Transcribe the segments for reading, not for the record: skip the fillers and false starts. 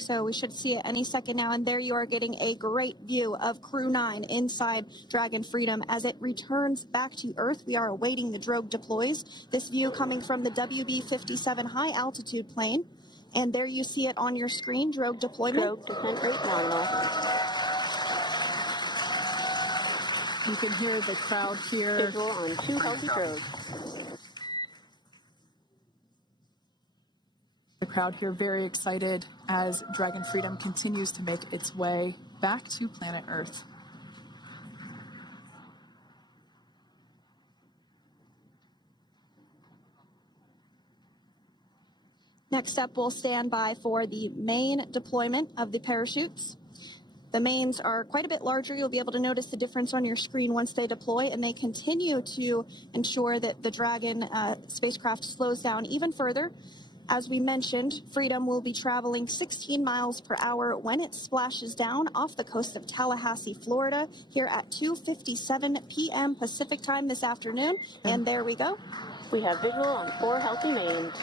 So we should see it any second now. And there you are getting a great view of Crew-9 inside Dragon Freedom as it returns back to Earth. We are awaiting the drogue deploys. This view coming from the WB-57 high altitude plane. And there you see it on your screen, drogue deployment. Drogue descent rate nominal. You can hear the crowd here. Visual on 2 healthy drogues. The crowd here very excited as Dragon Freedom continues to make its way back to planet Earth. Next up, we'll stand by for the main deployment of the parachutes. The mains are quite a bit larger. You'll be able to notice the difference on your screen once they deploy, and they continue to ensure that the Dragon spacecraft slows down even further. As we mentioned, Freedom will be traveling 16 miles per hour when it splashes down off the coast of Tallahassee, Florida, here at 2:57 p.m. Pacific time this afternoon. And there we go. We have visual on 4 healthy mains.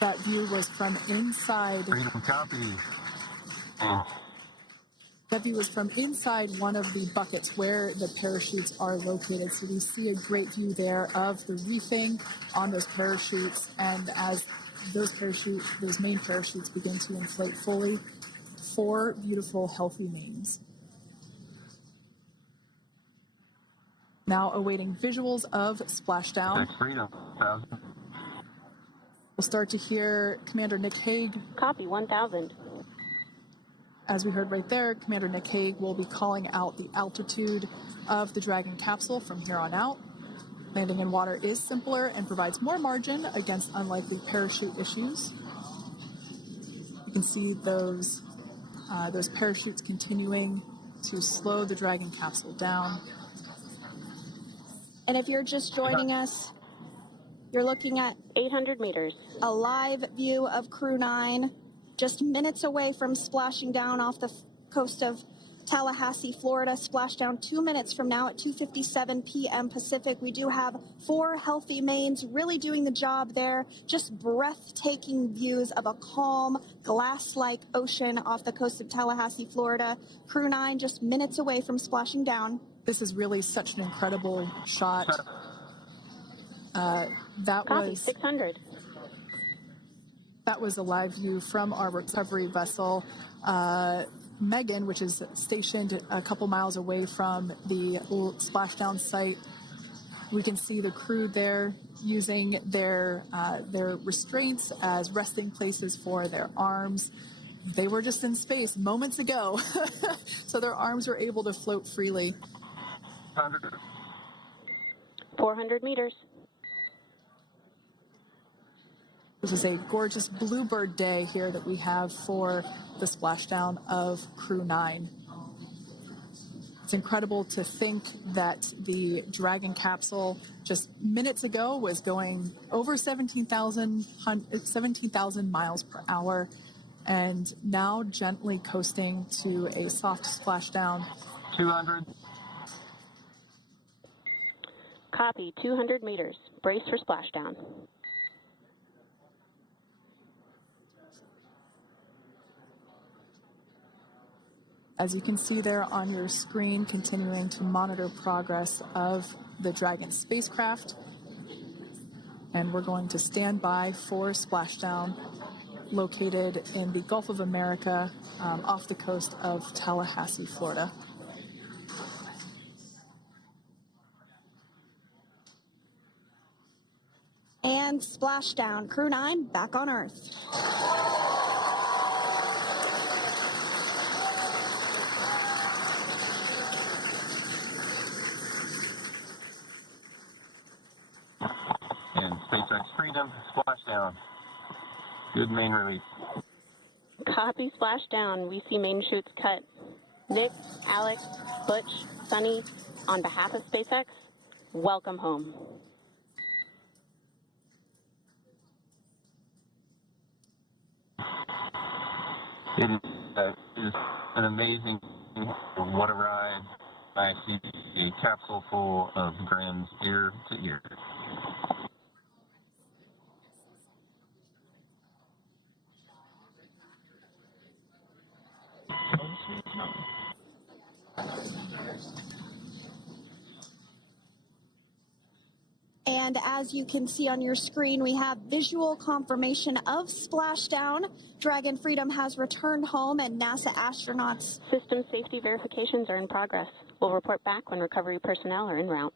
That view was from inside. Freedom copy. That view was from inside one of the buckets where the parachutes are located. So we see a great view there of the reefing on those parachutes. And as those main parachutes begin to inflate fully, 4 beautiful, healthy mains. Now awaiting visuals of splashdown. Freedom, 1,000. We'll start to hear Commander Nick Hague. Copy, 1,000. As we heard right there, Commander Nick Hague will be calling out the altitude of the Dragon capsule from here on out. Landing in water is simpler and provides more margin against unlikely parachute issues. You can see those parachutes continuing to slow the Dragon capsule down. And if you're just joining us, you're looking at 800 meters. A live view of Crew-9 just minutes away from splashing down off the coast of Tallahassee, Florida. Splashdown 2 minutes from now at 2:57 p.m. Pacific. We do have 4 healthy mains really doing the job there. Just breathtaking views of a calm, glass-like ocean off the coast of Tallahassee, Florida. Crew-9 just minutes away from splashing down. This is really such an incredible shot. That Copy, was 600. That was a live view from our recovery vessel, Megan, which is stationed a couple miles away from the splashdown site. We can see the crew there using their restraints as resting places for their arms. They were just in space moments ago, so their arms were able to float freely. 400 meters. This is a gorgeous bluebird day here that we have for the splashdown of Crew-9. It's incredible to think that the Dragon capsule just minutes ago was going over 17,000 miles per hour and now gently coasting to a soft splashdown. 200. Copy, 200 meters. Brace for splashdown. As you can see there on your screen, continuing to monitor progress of the Dragon spacecraft. And we're going to stand by for splashdown located in the Gulf of America off the coast of Tallahassee, Florida. And splashdown. Crew-9 back on Earth. And SpaceX Freedom, splashdown. Good main release. Copy, splashdown. We see main chutes cut. Nick, Alex, Butch, Sunny, on behalf of SpaceX, welcome home. It is an amazing, what a ride. I see a capsule full of grins ear to ear. And as you can see on your screen, we have visual confirmation of splashdown. Dragon Freedom has returned home, and NASA astronauts. System safety verifications are in progress. We'll report back when recovery personnel are en route.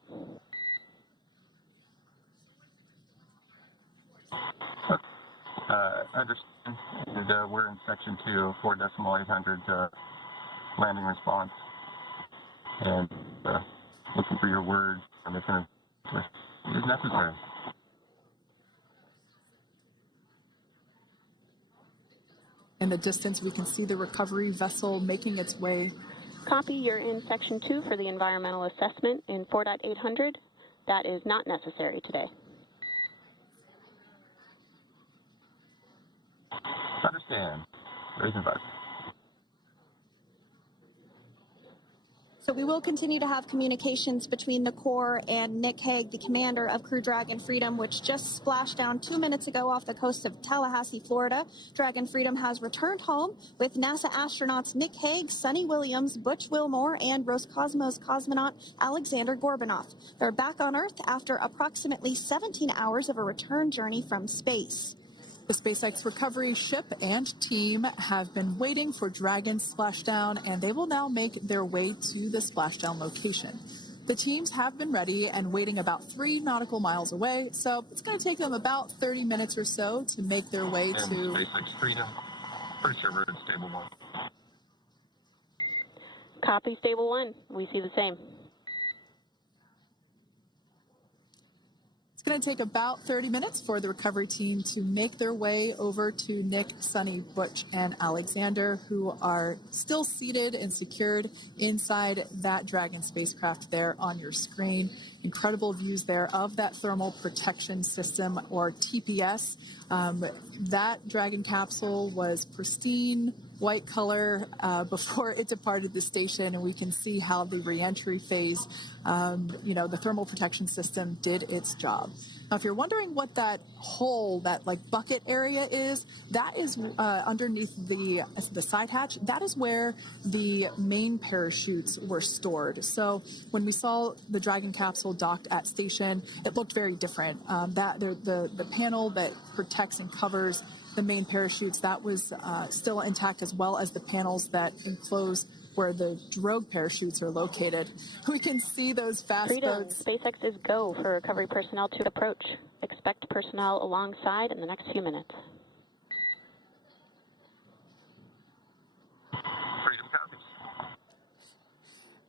Understand. And, we're in section 2 of 4.800 landing response. And looking for your words on this is necessary. In the distance, we can see the recovery vessel making its way. Copy, you're in section 2 for the environmental assessment in 4.800. That is not necessary today. Understand. Raise advice. So we will continue to have communications between the Corps and Nick Hague, the commander of Crew Dragon Freedom, which just splashed down 2 minutes ago off the coast of Tallahassee, Florida. Dragon Freedom has returned home with NASA astronauts Nick Hague, Sonny Williams, Butch Wilmore, and Roscosmos cosmonaut Alexander Gorbanov. They're back on Earth after approximately 17 hours of a return journey from space. The SpaceX recovery ship and team have been waiting for Dragon's splashdown, and they will now make their way to the splashdown location. The teams have been ready and waiting about 3 nautical miles away, so it's going to take them about 30 minutes or so to make their way to SpaceX Freedom. Pretty sure we're in stable 1. Copy, stable 1. We see the same. It's going to take about 30 minutes for the recovery team to make their way over to Nick, Sonny, Butch, and Alexander, who are still seated and secured inside that Dragon spacecraft there on your screen. Incredible views there of that thermal protection system, or TPS. That Dragon capsule was pristine, white color before it departed the station, and we can see how the reentry phase, the thermal protection system did its job. Now, if you're wondering what that hole, that bucket area is, that is underneath the side hatch. That is where the main parachutes were stored. So when we saw the Dragon capsule docked at station, it looked very different. The panel that protects and covers the main parachutes, that was still intact, as well as the panels that enclose where the drogue parachutes are located. We can see those fast boats. SpaceX is go for recovery personnel to approach. Expect personnel alongside in the next few minutes. Freedom copies.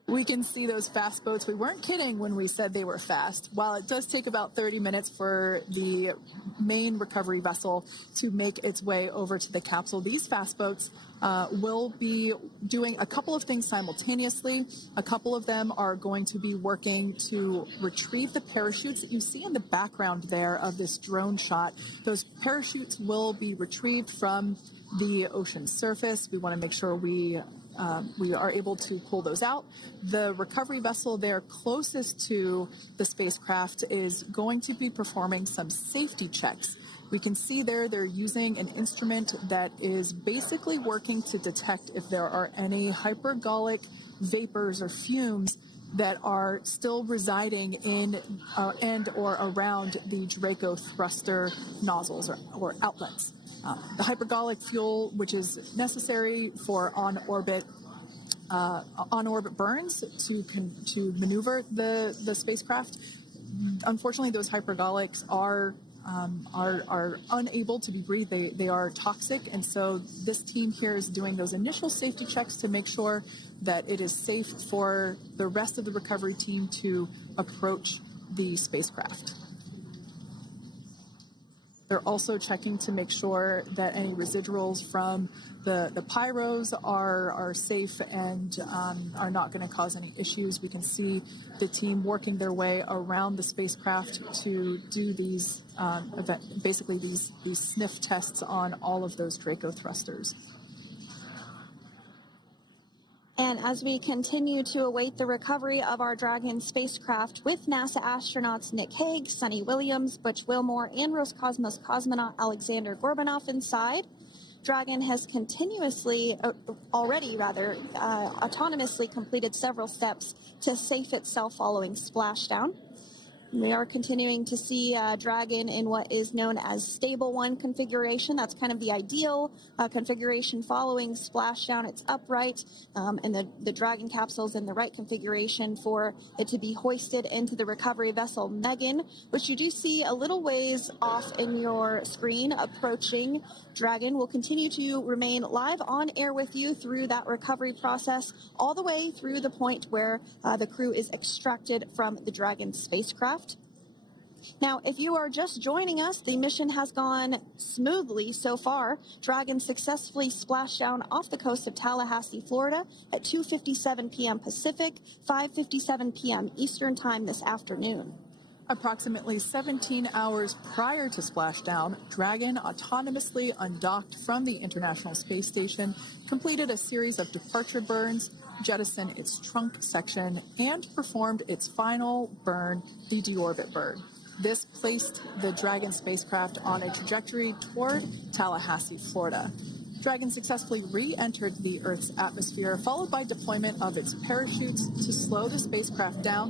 We can see those fast boats. We weren't kidding when we said they were fast. While it does take about 30 minutes for the main recovery vessel to make its way over to the capsule, these fast boats will be doing a couple of things simultaneously. A couple of them are going to be working to retrieve the parachutes that you see in the background there of this drone shot. Those parachutes will be retrieved from the ocean surface. We want to make sure we are able to pull those out. The recovery vessel there closest to the spacecraft is going to be performing some safety checks. We can see there they're using an instrument that is basically working to detect if there are any hypergolic vapors or fumes that are still residing in and or around the Draco thruster nozzles or outlets. The hypergolic fuel, which is necessary for on-orbit burns to maneuver the spacecraft. Unfortunately, those hypergolics are unable to be breathed. They are toxic, and so this team here is doing those initial safety checks to make sure that it is safe for the rest of the recovery team to approach the spacecraft. They're also checking to make sure that any residuals from the pyros are safe and are not going to cause any issues. We can see the team working their way around the spacecraft to do these these sniff tests on all of those Draco thrusters. And as we continue to await the recovery of our Dragon spacecraft with NASA astronauts Nick Hague, Sonny Williams, Butch Wilmore, and Roscosmos cosmonaut Alexander Gorbanov inside, Dragon has autonomously completed several steps to safe itself following splashdown. We are continuing to see Dragon in what is known as Stable 1 configuration. That's kind of the ideal configuration following splashdown. It's upright, and the Dragon capsule's in the right configuration for it to be hoisted into the recovery vessel Megan, which you do see a little ways off in your screen approaching. Dragon will continue to remain live on air with you through that recovery process, all the way through the point where the crew is extracted from the Dragon spacecraft. Now, if you are just joining us, the mission has gone smoothly so far. Dragon successfully splashed down off the coast of Tallahassee, Florida at 2:57 p.m. Pacific, 5:57 p.m. Eastern Time this afternoon. Approximately 17 hours prior to splashdown, Dragon autonomously undocked from the International Space Station, completed a series of departure burns, jettisoned its trunk section, and performed its final burn, the deorbit burn. This placed the Dragon spacecraft on a trajectory toward Tallahassee, Florida. Dragon successfully re-entered the Earth's atmosphere, followed by deployment of its parachutes to slow the spacecraft down.